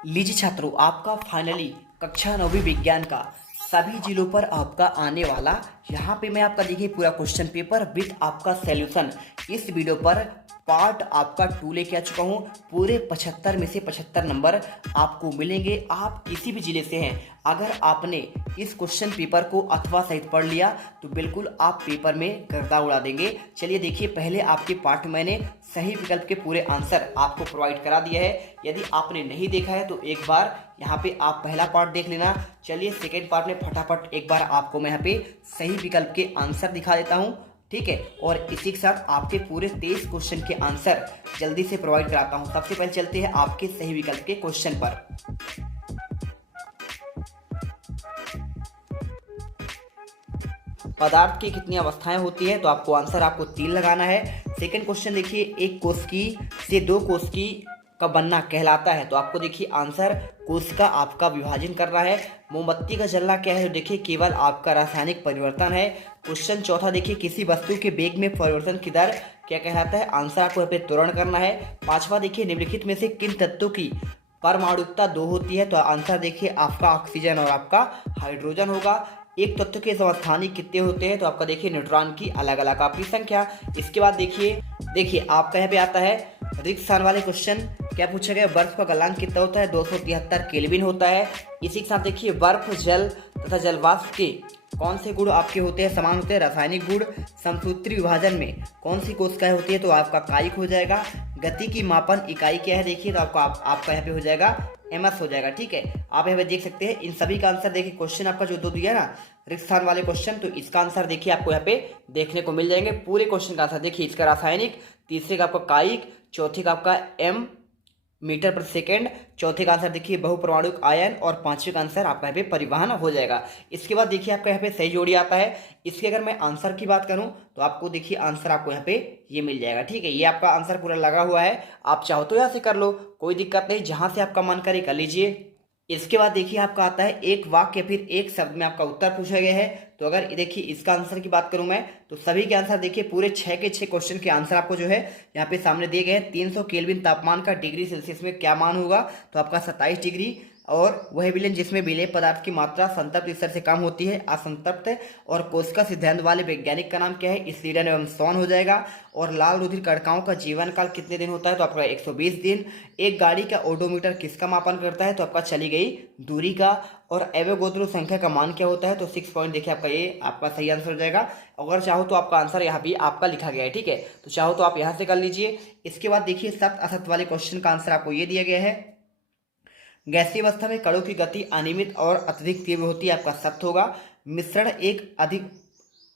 लीजिए छात्रों, आपका फाइनली कक्षा 9वीं विज्ञान का सभी जिलों पर आपका आने वाला, यहाँ पे मैं आपका देखिए पूरा क्वेश्चन पेपर विथ आपका सॉल्यूशन इस वीडियो पर पार्ट आपका 2 लेके आ चुका हूँ। पूरे 75 में से 75 नंबर आपको मिलेंगे। आप किसी भी जिले से हैं, अगर आपने इस क्वेश्चन पेपर को अथवा सहित पढ़ लिया तो बिल्कुल आप पेपर में गर्दा उड़ा देंगे। चलिए देखिए, पहले आपके पार्ट मैंने सही विकल्प के पूरे आंसर आपको प्रोवाइड करा दिया है। यदि आपने नहीं देखा है तो एक बार यहाँ पे आप पहला पार्ट देख लेना। चलिए सेकेंड पार्ट में फटाफट एक बार आपको मैं यहाँ पे सही विकल्प के आंसर दिखा देता हूँ, ठीक है। और इसी के साथ आपके पूरे 23 क्वेश्चन के आंसर जल्दी से प्रोवाइड कराता हूँ। सबसे पहले चलते हैं आपके सही विकल्प के क्वेश्चन पर। पदार्थ की कितनी अवस्थाएं होती है, तो आपको आंसर आपको 3 लगाना है। सेकंड क्वेश्चन देखिए, एक कोशिकी से 2 कोशिकी का बनना कहलाता है, तो आपको देखिए आंसर कोशिका आपका विभाजन करना है। मोमबत्ती का जलना क्या है, तो देखिए केवल आपका रासायनिक परिवर्तन है। क्वेश्चन चौथा देखिए, किसी वस्तु के वेग में परिवर्तन की दर क्या कहलाता है, आंसर आपको यहाँ पे त्वरण करना है। पांचवा देखिए, निम्नलिखित में से किन तत्वों की परमाणुकता 2 होती है, तो आंसर देखिए आपका ऑक्सीजन और आपका हाइड्रोजन होगा। एक तत्व के समस्थानिक कितने होते हैं, तो आपका देखिए न्यूट्रॉन की अलग अलग आपकी संख्या। इसके बाद देखिए आपका यहाँ पे आता है रिक्त स्थान वाले क्वेश्चन। क्या पूछा गया, बर्फ का गलनांक कितना होता है, 273 केल्विन होता है। इसी के साथ देखिए बर्फ, जल तथा जलवाष्प के कौन से गुण आपके होते हैं, समान होते हैं, रासायनिक गुण। समसूत्री विभाजन में कौन सी कोशिकाएं होती है, तो आपका कायिक हो जाएगा। गति की मापन इकाई क्या है, देखिए तो आपका यहाँ पे हो जाएगा एमएस हो जाएगा, ठीक है। आप यहाँ पे देख सकते हैं इन सभी का आंसर। देखिए क्वेश्चन आपका जो दो दिया ना रिक्त स्थान वाले क्वेश्चन, तो इसका आंसर देखिए आपको यहाँ पे देखने को मिल जाएंगे। पूरे क्वेश्चन का आंसर देखिए, इसका रासायनिक, तीसरे का आपका कायिक, चौथे का आपका एम मीटर प्रति सेकेंड, चौथे का आंसर देखिए बहुपरमाणुक आयन, और पांचवे का आंसर आपका यहाँ पे परिवहन हो जाएगा। इसके बाद देखिए आपका यहाँ पे सही जोड़ी आता है। इसके अगर मैं आंसर की बात करूं तो आपको देखिए आंसर आपको यहाँ पे ये मिल जाएगा, ठीक है। ये आपका आंसर पूरा लगा हुआ है, आप चाहो तो यहाँ से कर लो, कोई दिक्कत नहीं, जहां से आपका मन करे कर लीजिए। इसके बाद देखिए आपका आता है एक वाक्य फिर एक शब्द में आपका उत्तर पूछा गया है। तो अगर देखिए इसका आंसर की बात करूं मैं, तो सभी के आंसर देखिए पूरे 6 के 6 क्वेश्चन के आंसर आपको जो है यहाँ पे सामने दिए गए हैं। 300 केल्विन तापमान का डिग्री सेल्सियस में क्या मान होगा, तो आपका 27 डिग्री। और वह विलयन जिसमें विलेय पदार्थ की मात्रा संतृप्त स्तर से कम होती है, असंतृप्त। और कोशिका सिद्धांत वाले वैज्ञानिक का नाम क्या है, स्लीडन एवं सॉन हो जाएगा। और लाल रुधिर कणिकाओं का जीवन काल कितने दिन होता है, तो आपका 120 दिन। एक गाड़ी का ओडोमीटर किसका मापन करता है, तो आपका चली गई दूरी का। और एवोगैड्रो संख्या का मान क्या होता है, तो 6 पॉइंट देखिए आपका ये आपका सही आंसर हो जाएगा। अगर चाहो तो आपका आंसर यहाँ भी आपका लिखा गया है, ठीक है, तो चाहो तो आप यहाँ से कर लीजिए। इसके बाद देखिए सत्य असत्य वाले क्वेश्चन का आंसर आपको ये दिया गया है। गैसीय अवस्था में कणों की गति अनियमित और अत्यधिक तीव्र होती है, आपका सत्य होगा। मिश्रण एक अधिक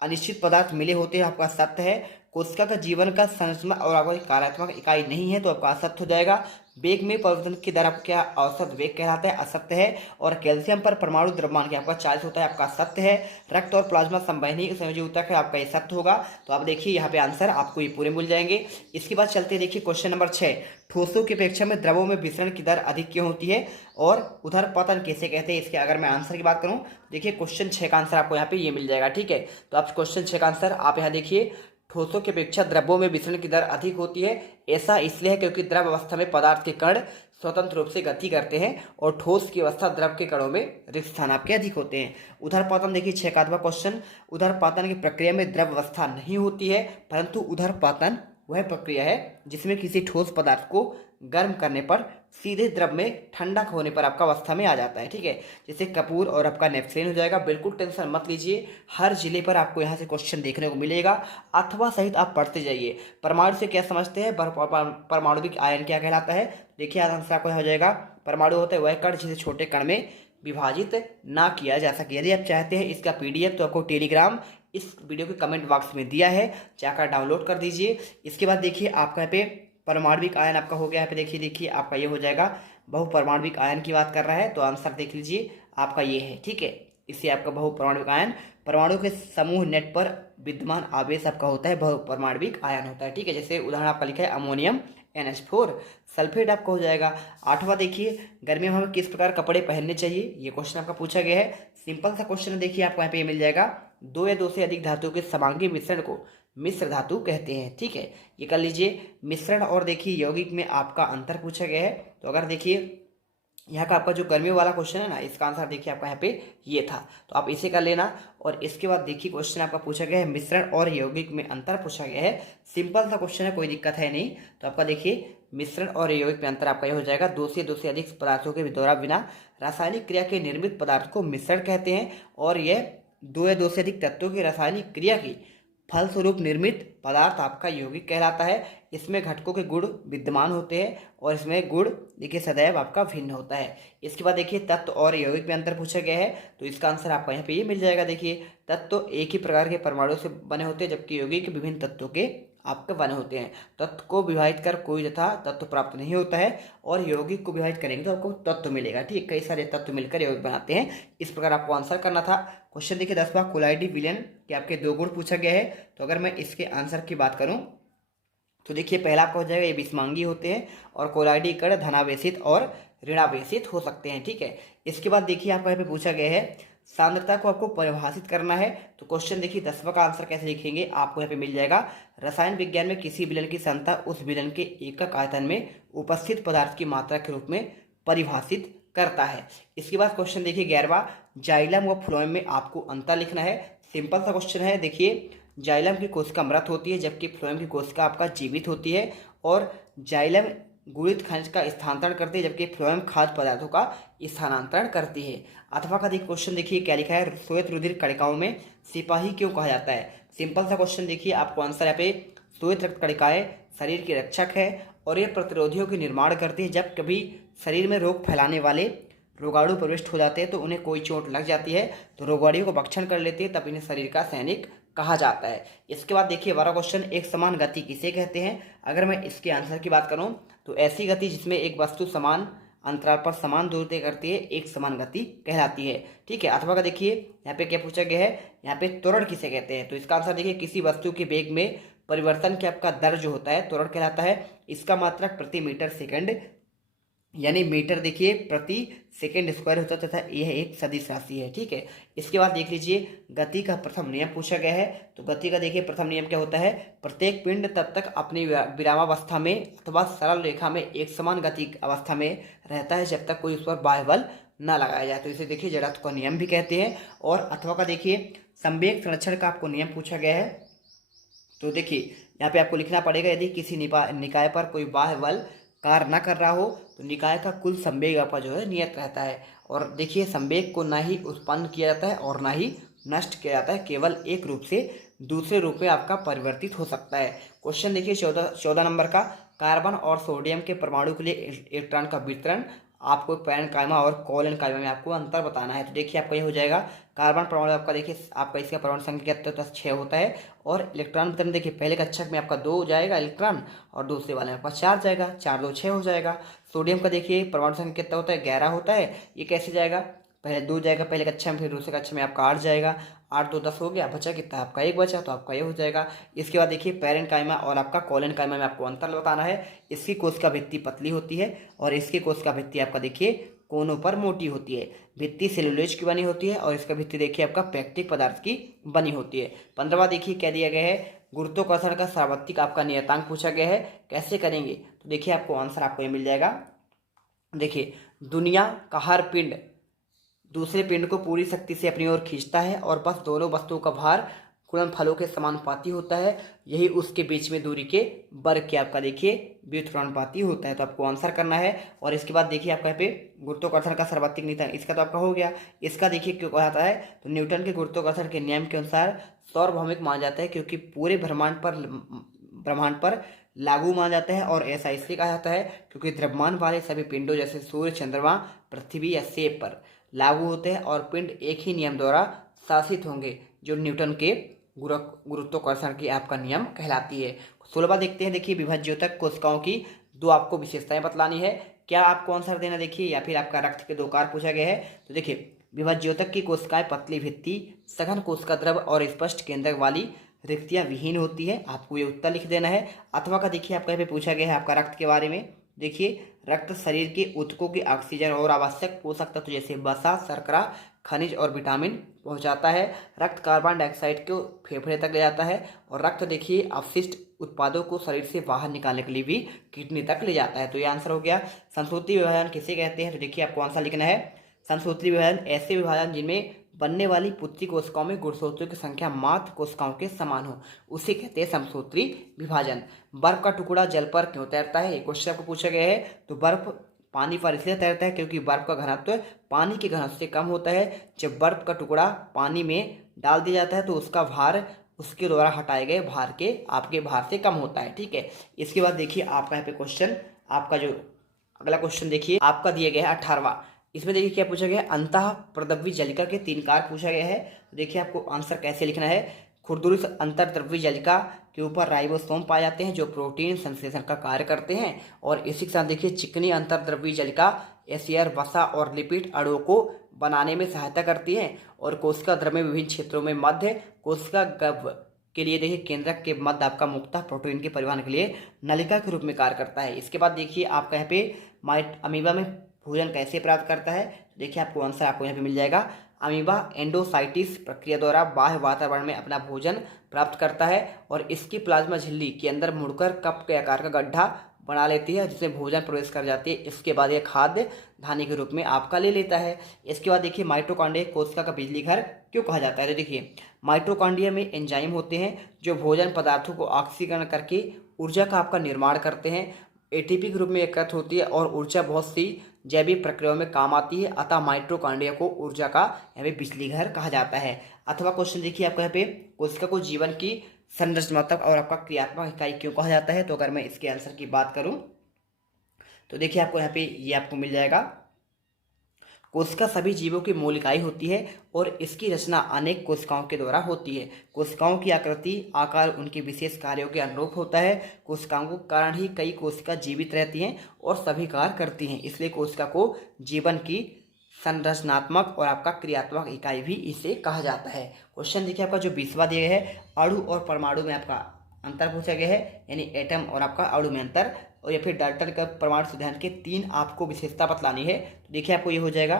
अनिश्चित पदार्थ मिले होते हैं, आपका सत्य है। कोशिका का जीवन का संरचना और आपका कार्यात्मक इकाई नहीं है, तो आपका असत्य हो जाएगा। वेग में परिवर्तन की दर आपका क्या औसत वेग कहलाता है, असत्य है। और कैल्शियम पर परमाणु द्रव्यमान क्या आपका 40 होता है, आपका सत्य है। रक्त और प्लाज्मा संवहनी संयोजी ऊतक है, आपका ये सत्य होगा। तो आप देखिए यहाँ पे आंसर आपको ये पूरे मिल जाएंगे। इसके बाद चलते देखिए क्वेश्चन नंबर 6, ठोसों की अपेक्षा में द्रवों में विसरण की दर अधिक क्यों होती है और उधर पतन कैसे कहते हैं। इसके अगर मैं आंसर की बात करूं, देखिए क्वेश्चन 6 का आंसर आपको यहाँ पे ये मिल जाएगा, ठीक है। तो आप क्वेश्चन 6 का आंसर आप यहाँ देखिए, ठोसों की अपेक्षा द्रव्यों में विसरण की दर अधिक होती है। ऐसा इसलिए है क्योंकि द्रव अवस्था में पदार्थ के कण स्वतंत्र रूप से गति करते हैं, और ठोस की अवस्था द्रव के कणों में रिक्त स्थान आपके अधिक होते हैं। उधरपातन देखिए 6 का क्वेश्चन, उधरपातन की प्रक्रिया में द्रव अवस्था नहीं होती है, परंतु उधरपातन वह प्रक्रिया है जिसमें किसी ठोस पदार्थ को गर्म करने पर सीधे द्रव में ठंडा होने पर आपका अवस्था में आ जाता है, ठीक है। जैसे कपूर और आपका नेफ्थलीन हो जाएगा। बिल्कुल टेंशन मत लीजिए, हर जिले पर आपको यहाँ से क्वेश्चन देखने को मिलेगा, अथवा सहित आप पढ़ते जाइए। परमाणु से क्या समझते हैं, परमाणुविक आयन क्या कहलाता है, देखिए आंसर आपको हो जाएगा। परमाणु होता है वह कण जिसे छोटे कण में विभाजित ना किया जा सके। यदि आप चाहते हैं इसका PDF, तो आपको टेलीग्राम इस वीडियो के कमेंट बॉक्स में दिया है, जाकर डाउनलोड कर दीजिए। इसके बाद देखिए आपका यहाँ पे परमाणुविक आयन आपका हो गया। यहाँ पे देखिए आपका ये हो जाएगा, बहुपरमाणुविक आयन की बात कर रहा है, तो आंसर देख लीजिए आपका ये है, ठीक है। इससे आपका बहुपरमाणुविक आयन परमाणु के समूह नेट पर विद्यमान आवेश आपका होता है, बहुपरमाणुविक आयन होता है, ठीक है। जैसे उदाहरण आपका लिखा है अमोनियम NH4। सल्फेट आपका हो जाएगा। 8वां देखिए, गर्मियों में हमें किस प्रकार कपड़े पहनने चाहिए, ये क्वेश्चन आपका पूछा गया है। सिंपल सा क्वेश्चन है, देखिए आपको यहाँ पे मिल जाएगा। 2 या 2 से अधिक धातुओं के समांगी मिश्रण को मिश्र धातु कहते हैं, ठीक है, ये कर लीजिए। मिश्रण और देखिए यौगिक में आपका अंतर पूछा गया है। तो अगर देखिए यहाँ का आपका जो गर्मियों वाला क्वेश्चन है ना, इसका आंसर देखिए आपका यहाँ पे ये था, तो आप इसे कर लेना। और इसके बाद देखिए क्वेश्चन आपका पूछा गया है मिश्रण और यौगिक में अंतर पूछा गया है। सिंपल सा क्वेश्चन है, कोई दिक्कत है नहीं। तो आपका देखिए मिश्रण और यौगिक में अंतर आपका ये हो जाएगा, दो से अधिक पदार्थों के द्वारा बिना रासायनिक क्रिया के निर्मित पदार्थ को मिश्रण कहते हैं। और यह दो या दो से अधिक तत्वों की रासायनिक क्रिया की फलस्वरूप निर्मित पदार्थ आपका यौगिक कहलाता है। इसमें घटकों के गुण विद्यमान होते हैं और इसमें गुण देखिए सदैव आपका भिन्न होता है। इसके बाद देखिए तत्व और यौगिक में अंतर पूछा गया है, तो इसका आंसर आपका यहाँ पे ये मिल जाएगा। देखिए तत्व एक ही प्रकार के परमाणु से बने होते हैं, जबकि यौगिक विभिन्न तत्वों के आपके बने होते हैं। तत्व को विभाजित कर कोई तथा तत्व प्राप्त नहीं होता है, और यौगिक को विभाजित करेंगे तो आपको तत्व मिलेगा। ठीक, कई सारे तत्व मिलकर यौगिक बनाते हैं। इस प्रकार आपको आंसर करना था। क्वेश्चन देखिए 10वां, कोलाइडी विलयन के आपके 2 गुण पूछा गया है। तो अगर मैं इसके आंसर की बात करूं तो देखिए पहला आपका हो जाएगा, ये विषमांगी होते हैं और कोलाइडी कण धनावेशित और ऋणावेशित हो सकते हैं। ठीक है, इसके बाद देखिए आपका यहाँ पे पूछा गया है सांद्रता को आपको परिभाषित करना है। तो क्वेश्चन देखिए 10वां का आंसर कैसे लिखेंगे, आपको यहाँ पे मिल जाएगा, रसायन विज्ञान में किसी विलयन की सांद्रता उस विलयन के एकक आयतन में उपस्थित पदार्थ की मात्रा के रूप में परिभाषित करता है। इसके बाद क्वेश्चन देखिए 11वां, जाइलम व फ्लोएम में आपको अंतर लिखना है। सिंपल सा क्वेश्चन है। देखिए जाइलम की कोशिका मृत होती है, जबकि फ्लोएम की कोशिका आपका जीवित होती है। और जाइलम गुणित खनिज का स्थानांतरण करती है, जबकि फ्लोएम खाद्य पदार्थों का स्थानांतरण करती है। अथवा का देखिए क्वेश्चन देखिए क्या लिखा है, श्वेत रुधिर कणिकाओं में सिपाही क्यों कहा जाता है। सिंपल सा क्वेश्चन देखिए, आपको आंसर यहाँ पे श्वेत रक्त कणिकाएं शरीर की रक्षक है और ये प्रतिरोधियों के निर्माण करती है। जब कभी शरीर में रोग फैलाने वाले रोगाणु प्रविष्ट हो जाते हैं तो उन्हें कोई चोट लग जाती है तो रोगाणुओं को भक्षण कर लेते हैं, तब इन्हें शरीर का सैनिक कहा जाता है। इसके बाद देखिए 12वां क्वेश्चन, एक समान गति किसे कहते हैं। अगर मैं इसके आंसर की बात करूं तो ऐसी गति जिसमें एक वस्तु समान अंतराल पर समान दूरी तय करती है, एक समान गति कहलाती है। ठीक है, अथवा का देखिए यहाँ पे क्या पूछा गया है, यहाँ पे त्वरण किसे कहते हैं। तो इसका आंसर देखिए किसी वस्तु के वेग में परिवर्तन के आपका दर जो होता है त्वरण कहलाता है। इसका मात्रक प्रति मीटर सेकंड यानी मीटर देखिए प्रति सेकंड स्क्वायर होता है तथा यह एक सदिश राशि है। ठीक है, इसके बाद देख लीजिए गति का प्रथम नियम पूछा गया है। तो गति का देखिए प्रथम नियम क्या होता है, प्रत्येक पिंड तब तक अपनी विरामावस्था में अथवा सरल रेखा में एक समान गति अवस्था में रहता है जब तक कोई उस पर बाह्य बल न लगाया जाए। तो इसे देखिए जड़त्व का नियम भी कहते हैं। और अथवा का देखिए संवेग संरक्षण का आपको नियम पूछा गया है। तो देखिए यहाँ पे आपको लिखना पड़ेगा, यदि किसी निकाय पर कोई बाह्य बल कार्य न कर रहा हो तो निकाय का कुल संवेग आपका जो है नियत रहता है। और देखिए संवेग को ना ही उत्पन्न किया जाता है और ना ही नष्ट किया जाता है, केवल एक रूप से दूसरे रूप में आपका परिवर्तित हो सकता है। क्वेश्चन देखिए 14 नंबर का, कार्बन और सोडियम के परमाणु के लिए इलेक्ट्रॉन का वितरण आपको पैरेन्काइमा और कोलेनकाइमा में आपको अंतर बताना है। तो देखिए आपका ये हो जाएगा, कार्बन परमाणु आपका देखिए आपका इसका परमाणु संख्या 6 होता है और इलेक्ट्रॉन वितरण देखिए पहले कक्षक में आपका 2 जाएगा इलेक्ट्रॉन और दूसरे वाले में आपका 4 जाएगा, 4 2 6 हो जाएगा। सोडियम का देखिए परमाणु संख्या कितना होता है, 11 होता है। ये कैसे जाएगा, पहले 2 जाएगा पहले कक्षा में, फिर दूसरे कक्षा में आपका 8 जाएगा, 8 2 10 हो गया, बचा कितना आपका 1 बचा, तो आपका ये हो जाएगा। इसके बाद देखिए पैरेन्काइमा और आपका कोलेनकाइमा में आपको अंतर बताना है। इसकी कोशिका भित्ति पतली होती है और इसकी कोशिका भित्ति आपका देखिए कोनों पर मोटी होती है। भित्ति सेलुलोज की बनी होती है और इसका भित्ति देखिए आपका पेक्टिक पदार्थ की बनी होती है। 15वां देखिए क्या दिया गया है, गुरुत्वाकर्षण का सार्वत्रिक आपका नियतांक पूछा गया है, कैसे करेंगे। तो देखिए आपको आंसर आपको ये मिल जाएगा। देखिए दुनिया का हर पिंड दूसरे पिंड को पूरी शक्ति से अपनी ओर खींचता है और बस दोनों वस्तुओं का भार गुणनफलों के समानुपाती होता है। यही उसके बीच में दूरी के वर्ग के आपका देखिए व्युत्क्रमानुपाती होता है। तो आपको आंसर करना है। और इसके बाद देखिए आपका यहाँ पे गुरुत्वाकर्षण का सर्वाधिक नियतांक, इसका तो आपका हो गया। इसका देखिए क्यों कहता है, तो न्यूटन के गुरुत्वाकर्षण के नियम के अनुसार सार्वभौमिक माना जाता है क्योंकि पूरे ब्रह्मांड पर लागू माना जाता है। और ऐसा इसलिए कहा जाता है क्योंकि द्रव्यमान वाले सभी पिंडों जैसे सूर्य, चंद्रमा, पृथ्वी या सेब पर लागू होते हैं और पिंड एक ही नियम द्वारा शासित होंगे जो न्यूटन के गुरुत्वाकर्षण की आपका नियम कहलाती है। 16वां देखते हैं। देखिए विभाज्योतक कोशिकाओं की 2 आपको विशेषताएं बतलानी है। क्या आपको आंसर देना देखिए, या फिर आपका रक्त के 2 कार पूछा गया है। तो देखिए विभाज्योतक की कोशिकाएं पतली भित्ति, सघन कोशिका द्रव और स्पष्ट केंद्रक वाली रिक्तियां विहीन होती है। आपको ये उत्तर लिख देना है। अथवा का देखिए आपका यहाँ पे पूछा गया है आपका रक्त के बारे में। देखिए रक्त शरीर के ऊतकों की ऑक्सीजन और आवश्यक पोषक तत्व जैसे वसा, शर्करा, खनिज और विटामिन पहुंचाता है। रक्त कार्बन डाइऑक्साइड को फेफड़े तक ले जाता है और रक्त देखिए अपशिष्ट उत्पादों को शरीर से बाहर निकालने के लिए भी किडनी तक ले जाता है। तो ये आंसर हो गया। संसूत्री विभाजन किसे कहते हैं? तो देखिए आपको आंसर लिखना है, संसूत्री विभाजन ऐसे विभाजन जिनमें बनने वाली पुत्री कोशिकाओं में गुणसूत्रों की संख्या मात्र कोशिकाओं के समान हो, उसे कहते हैं समसूत्री विभाजन। बर्फ का टुकड़ा जल पर क्यों तैरता है? ये क्वेश्चन आपको पूछा गया है। तो बर्फ पानी पर इसलिए तैरता है क्योंकि बर्फ का घनत्व पानी के घनत्व से कम होता है। जब बर्फ का टुकड़ा पानी में डाल दिया जाता है तो उसका भार उसके द्वारा हटाए गए भार के आपके भार से कम होता है। ठीक है, इसके बाद देखिए आपका यहाँ पे क्वेश्चन, आपका जो अगला क्वेश्चन देखिए आपका दिया गया है 18वां। इसमें देखिए क्या पूछा गया है, अंतः प्रद्रव्य जलिका के 3 कारक पूछा गया है। तो देखिए आपको आंसर कैसे लिखना है। खुरदुरी अंतर्द्रव्य जलिका के ऊपर राइबोसोम पाए जाते हैं जो प्रोटीन संश्लेषण का कार्य करते हैं। और इसी के साथ देखिए चिकनी अंतर्द्रव्य जलिका एसियर वसा और लिपिड अणुओं को बनाने में सहायता करती है। और कोशिका द्रव्य में विभिन्न क्षेत्रों में मध्य कोशिका गर्भ के लिए देखिए केंद्रक के मध्य आपका मुक्ता प्रोटीन के परिवहन के लिए नलिका के रूप में कार्य करता है। इसके बाद देखिए आपका यहाँ पे अमीबा में भोजन कैसे प्राप्त करता है? तो देखिए आपको आंसर आपको यहाँ पे मिल जाएगा। अमीबा एंडोसाइटिस प्रक्रिया द्वारा बाह्य वातावरण में अपना भोजन प्राप्त करता है और इसकी प्लाज्मा झिल्ली के अंदर मुड़कर कप के आकार का गड्ढा बना लेती है जिसमें भोजन प्रवेश कर जाती है। इसके बाद यह खाद्य धान्य के रूप में आपका ले लेता है। इसके बाद देखिए माइटोकॉन्ड्रिया कोशिका का बिजली घर क्यों कहा जाता है? तो देखिए माइटोकॉन्ड्रिया में एंजाइम होते हैं जो भोजन पदार्थों को ऑक्सीकरण करके ऊर्जा का आपका निर्माण करते हैं। एटीपी के रूप में एकत्र होती है और ऊर्जा बहुत सी जैविक प्रक्रियाओं में काम आती है। अतः माइटोकॉन्ड्रिया को ऊर्जा का यहाँ पे बिजली घर कहा जाता है। अथवा क्वेश्चन देखिए आपको यहाँ पे कोशिका को जीवन की संरचनात्मक और आपका क्रियात्मक इकाई क्यों कहा जाता है? तो अगर मैं इसके आंसर की बात करूं तो देखिए आपको यहाँ पे ये आपको मिल जाएगा। कोशिका सभी जीवों की मूल इकाई होती है और इसकी रचना अनेक कोशिकाओं के द्वारा होती है। कोशिकाओं की आकृति आकार उनके विशेष कार्यों के अनुरूप होता है। कोशिकाओं के कारण ही कई कोशिका जीवित रहती हैं और सभी कार्य करती हैं, इसलिए कोशिका को जीवन की संरचनात्मक और आपका क्रियात्मक इकाई भी इसे कहा जाता है। क्वेश्चन देखिए आपका जो 20वां दिया गया है, अणु और परमाणु में आपका अंतर पूछा गया है, यानी एटम और आपका अणु में अंतर। और या फिर डाल्टन का परमाणु सिद्धांत के 3 आपको विशेषता बतलानी है। तो देखिए आपको ये हो जाएगा,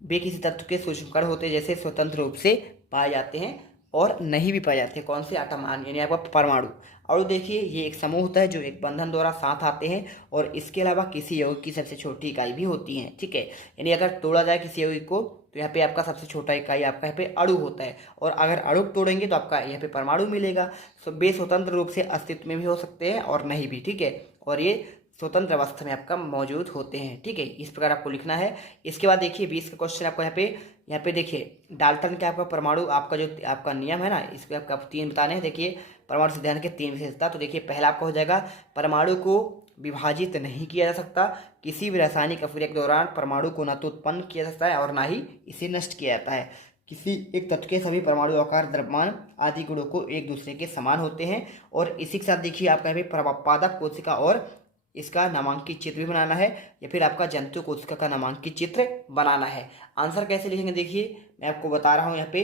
वे किसी तत्व के सूक्ष्मकण होते हैं जैसे स्वतंत्र रूप से पाए जाते हैं और नहीं भी पाए जाते हैं। कौन से? आटम, यानी आपका परमाणु। अणु देखिए ये एक समूह होता है जो एक बंधन द्वारा साथ आते हैं और इसके अलावा किसी यौगिक की सबसे छोटी इकाई भी होती है। ठीक है, यानी अगर तोड़ा जाए किसी यौगिक को तो यहाँ पे आपका सबसे छोटा इकाई आपका यहाँ पे अणु होता है और अगर अणु तोड़ेंगे तो आपका यहाँ पे परमाणु मिलेगा। वे स्वतंत्र रूप से अस्तित्व में भी हो सकते हैं और नहीं भी। ठीक है, और ये स्वतंत्र अवस्था में आपका मौजूद होते हैं। ठीक है, इस प्रकार आपको लिखना है। इसके बाद देखिए 20 का क्वेश्चन आपको यहाँ पे देखिए डाल्टन के आपका परमाणु आपका जो आपका नियम है ना, इस पर आपका 3 बताने हैं। देखिए परमाणु सिद्धांत के 3 विशेषता। तो देखिए पहला आपका हो जाएगा, परमाणु को विभाजित नहीं किया जा सकता। किसी भी रासायनिक अभिक्रिया के दौरान परमाणु को न तो उत्पन्न किया जा सकता है और ना ही इसे नष्ट किया जाता है। किसी एक तत्व के सभी परमाणु आकार, द्रव्यमान आदि गुणों को एक दूसरे के समान होते हैं। और इसी के साथ देखिए आपका यहाँ पे पादप कोशिका और इसका नामांकित चित्र भी बनाना है या फिर आपका जंतु कोशिका का नामांकित चित्र बनाना है। आंसर कैसे लिखेंगे देखिए मैं आपको बता रहा हूँ यहाँ पे।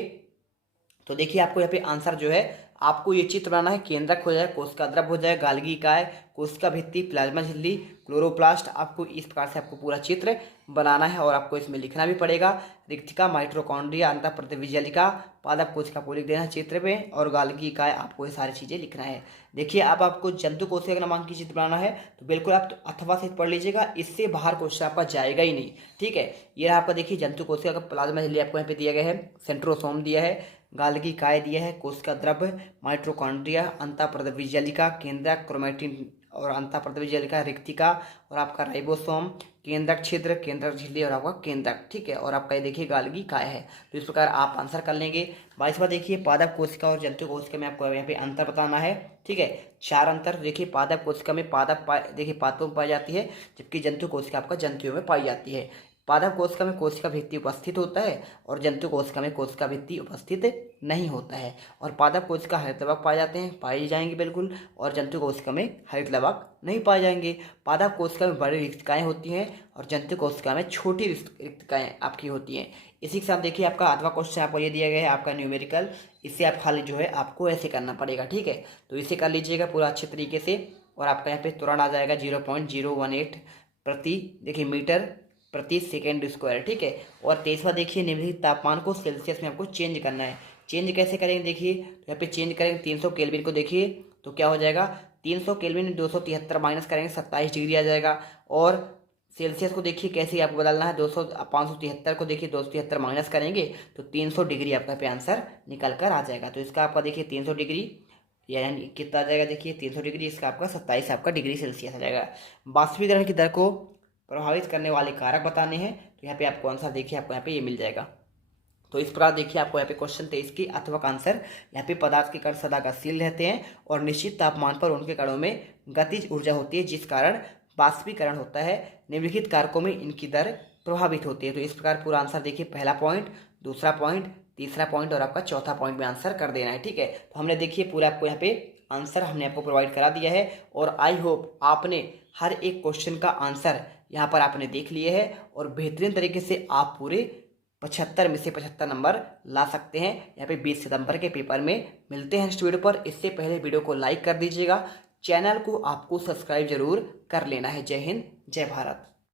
तो देखिए आपको यहाँ पे आंसर जो है आपको ये चित्र बनाना है। केंद्रक हो जाए, कोशिका द्रव हो जाए, गाल्गी इकाई, कोशिका भित्ति, प्लाज्मा झिल्ली, क्लोरोप्लास्ट। आपको इस प्रकार से आपको पूरा चित्र बनाना है और आपको इसमें लिखना भी पड़ेगा। रिक्तिका, माइटोकॉन्ड्रिया, अंतःप्रद्रव्य जलिका, पादप कोशिका को लिख देना है चित्र पे और गाल्गी इकाई, आपको ये सारी चीज़ें लिखना है। देखिए अब आपको जंतु कोशिका का नामांकित चित्र बनाना है तो बिल्कुल आप तो अथवा से पढ़ लीजिएगा, इससे बाहर क्वेश्चन आपका जाएगा ही नहीं। ठीक है, ये आपका देखिए जंतु कोशिका का प्लाज्मा झिल्ली आपको यहाँ पे दिया गया है, सेंट्रोसोम दिया है, गाल्गी इकाई दिया है, कोशिका द्रव्य, माइटोकॉन्ड्रिया, अंतःप्रद्रव्य जलिका, केंद्रक, क्रोमैटिन और अंतःप्रद्रव्य जलिका, रिक्तिका और आपका राइबोसोम, केंद्रक छिद्र, केंद्रक झिल्ली और आपका केंद्रक। ठीक है, और आपका ये देखिए गाल्गी इकाई है। तो इस प्रकार आप आंसर कर लेंगे। 22वां देखिए पादप कोशिका और जंतु कोशिका में आपको यहाँ पे अंतर बताना है। ठीक है, 4 अंतर देखिए। पादप कोशिका में पादप देखिए पादपों में पाई जाती है, जबकि जंतु कोशिका आपका जंतुओं में पाई जाती है। पादप कोशिका में कोशिका भित्ति उपस्थित होता है और जंतु कोशिका में कोशिका भित्ति उपस्थित नहीं होता है। और पादप कोशिका हरित लवक पाए जाते हैं, पाए जाएंगे बिल्कुल, और जंतु कोशिका में हरित लवक नहीं पाए जाएंगे। पादप कोशिका में बड़ी रिक्तिकाएँ होती हैं और जंतु कोशिका में छोटी रिक्तिकाएँ आपकी होती हैं। इसी के साथ देखिए आपका 8वां क्वेश्चन आपको ये दिया गया है आपका न्यूमेरिकल, इससे आप खाली जो है आपको ऐसे करना पड़ेगा। ठीक है, तो इसे कर लीजिएगा पूरा अच्छे तरीके से और आपका यहाँ पे तुरंत आ जाएगा 0.018 प्रति देखिए मीटर प्रति सेकेंड स्क्वायर। ठीक है, और 23वां देखिए निम्नलिखित तापमान को सेल्सियस में आपको चेंज करना है। चेंज कैसे करेंगे देखिए, तो यहाँ पे चेंज करेंगे 300 केल्विन को देखिए तो क्या हो जाएगा 300 केल्विन 273 माइनस करेंगे 27 डिग्री आ जाएगा। और सेल्सियस को देखिए कैसे आपको बदलना है, 573 को देखिए 273 माइनस करेंगे तो 300 डिग्री आपका पे आंसर निकल कर आ जाएगा। तो इसका आपका देखिए 300 डिग्री यानी कितना आ जाएगा, देखिए 300 डिग्री, इसका आपका 27 आपका डिग्री सेल्सियस आ जाएगा। वाष्पीकरण की दर को प्रभावित करने वाले कारक बताने हैं, तो यहाँ पे आपको आंसर देखिए आपको यहाँ पे ये मिल जाएगा। तो इस प्रकार देखिए आपको यहाँ पे क्वेश्चन 23 की अथवा आंसर, यहाँ पे पदार्थ के कण सदा गतिशील रहते हैं और निश्चित तापमान पर उनके कणों में गतिज ऊर्जा होती है जिस कारण वाष्पीकरण होता है। निम्नलिखित कारकों में इनकी दर प्रभावित होती है। तो इस प्रकार पूरा आंसर देखिए पहला पॉइंट, दूसरा पॉइंट, तीसरा पॉइंट और आपका चौथा पॉइंट में आंसर कर देना है। ठीक है, तो हमने देखिए पूरा आपको यहाँ पे आंसर हमने आपको प्रोवाइड करा दिया है और आई होप आपने हर एक क्वेश्चन का आंसर यहाँ पर आपने देख लिए है और बेहतरीन तरीके से आप पूरे 75 में से 75 नंबर ला सकते हैं। यहाँ पे 20 सितंबर के पेपर में मिलते हैं नेक्स्ट वीडियो पर। इससे पहले वीडियो को लाइक कर दीजिएगा, चैनल को आपको सब्सक्राइब जरूर कर लेना है। जय हिंद, जय भारत।